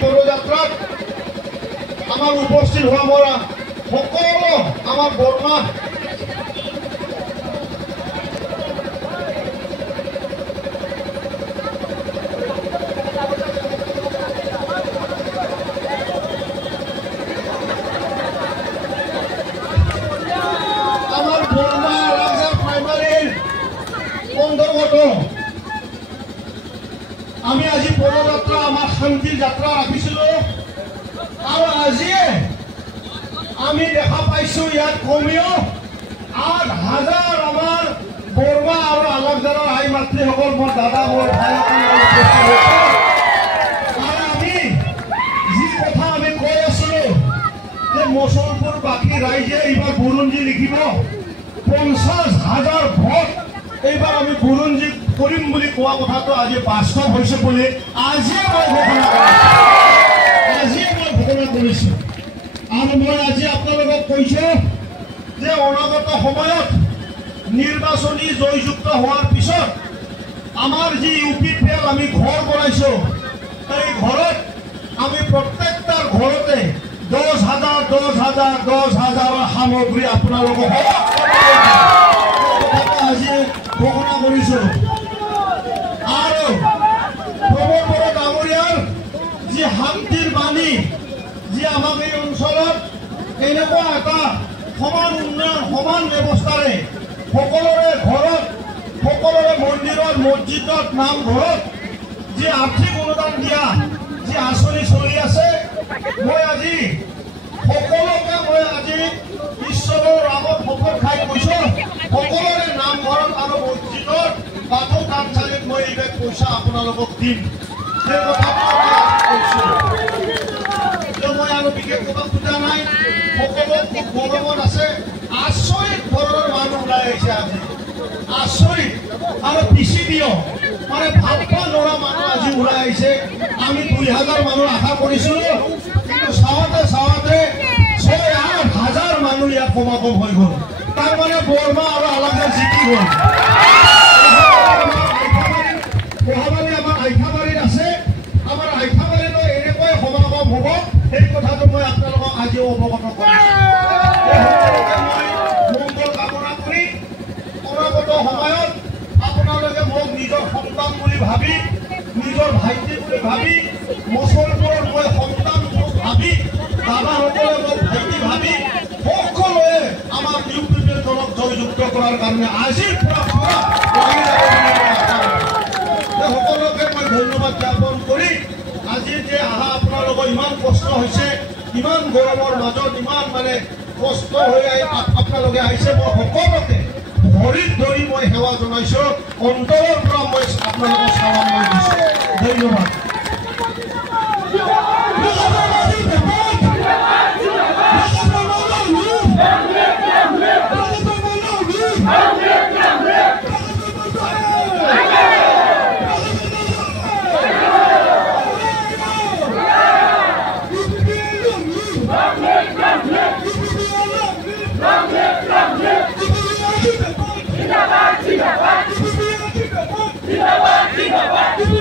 পদযাত্ৰাত আমাৰ উপস্থিত হোৱা মৰা সকলো আমাৰ বৰ্মা আমি আজি পদযাত্ৰা আমাৰ শান্তিৰ যাত্ৰা ৰাখিছিলো আৰু আজি আমি দেখা পাইছো ইয়াত কমেও ৮,০০০ আমাৰ বৰমা আৰু আলাকদাৰৰ আই মাতৃসকল মোৰ দাদা মোৰ ভাইসকল আৰু আমি যি কথা আমি কৈ আছিলো যে মুছলপুৰ বাকী ৰাইজে এইবাৰ বুৰঞ্জী লিখিব ৫০,০০০ ভোট এইবাৰ আমি বুৰঞ্জী কৰিম বুলি কোৱা কথাটো আজি বাস্তৱ হৈছে বুলি আজিয়ে মই ঘোষণা কৰিছো আৰু মই আজি আপোনালোকক কৈছো যে অনাগত সময়ত নিৰ্বাচনী জয়যুক্ত হোৱাৰ পিছত আমাৰ যি UPPL আমি ঘৰ বনাইছো এই ঘৰত আমি প্ৰত্যেকটাৰ ঘৰতে ১০,০০০ সামগ্ৰী আপোনালোকক আজি ঘোষণা কৰিছো আৰু প্ৰমোদ বড়ো ডাঙৰীয়াৰ যি শান্তিৰ বাণী যি আমাক এই অঞ্চলত এনেকুৱা এটা সমান উন্নয়ন সমান ব্যৱস্থাৰে সকলোৰে ঘৰত সকলোৰে মন্দিৰত মছজিদত নামঘৰত যি আৰ্থিক অনুদান দিয়া যি আঁচনি চলি আছে মই আজি সকলোকে মই আজি ঈশ্বৰৰ আগত শপত খাই কৈছো সকলোৰে নামঘৰত আৰু মছজিদত বাথৌ থানচালিত মই এইবিলাক পইচা আপোনালোকক দিম সেই কথাটো কৈছো মই আৰু বিশেষ ক'ব খোজা নাই সকলো ভগৱান আছে আচৰিত ধৰণৰ মানুহ ওলাই আহিছে আজি আচৰিত আৰু পিছি দিয় মানে ভাবিব নোৱাৰা মানুহ আজি ওলাই আহিছে আমি ২,০০০ মানুহ আশা কৰিছিলো কিন্তু চাওঁতে ৬,০০০ মানুহ ইয়াত সমাগম হৈ গ'ল তাৰমানে বৰমা আৰু আলাকদাৰ জিকি গ'ল আমাৰ আইঠাবাৰীত আছে আমাৰ আইঠাবাৰীতো এনেকৈ সমাগম হ'ব সেই কথাটো মই আপোনালোকক আজিও অৱগত কৰিছোঁ মই মংগল কামনা কৰি অনাগত সময়ত আপোনালোকে মোক নিজৰ সন্তান বুলি ভাবি নিজৰ ভাইটি বুলি ভাবি মুছলপুৰৰ মই সন্তান ভাবি দাদাসকলে মোক ভাইটি ভাবি সকলোৱে আমাৰ UPPL দলক জয়যুক্ত কৰাৰ কাৰণে আজিৰ পৰা সকলোকে মই ধন্যবাদ জ্ঞাপন কৰি আজি যে আহা আপোনালোকৰ ইমান কষ্ট হৈছে ইমান গৰমৰ মাজত ইমান মানে কষ্ট হৈ আপোনালোকে আহিছে মই সকলোকে ভৰিত ধৰি মই সেৱা জনাইছো অন্তৰৰ পৰা মই আপোনালোকক সেৱা মই দিছো ধন্যবাদ Zindabad!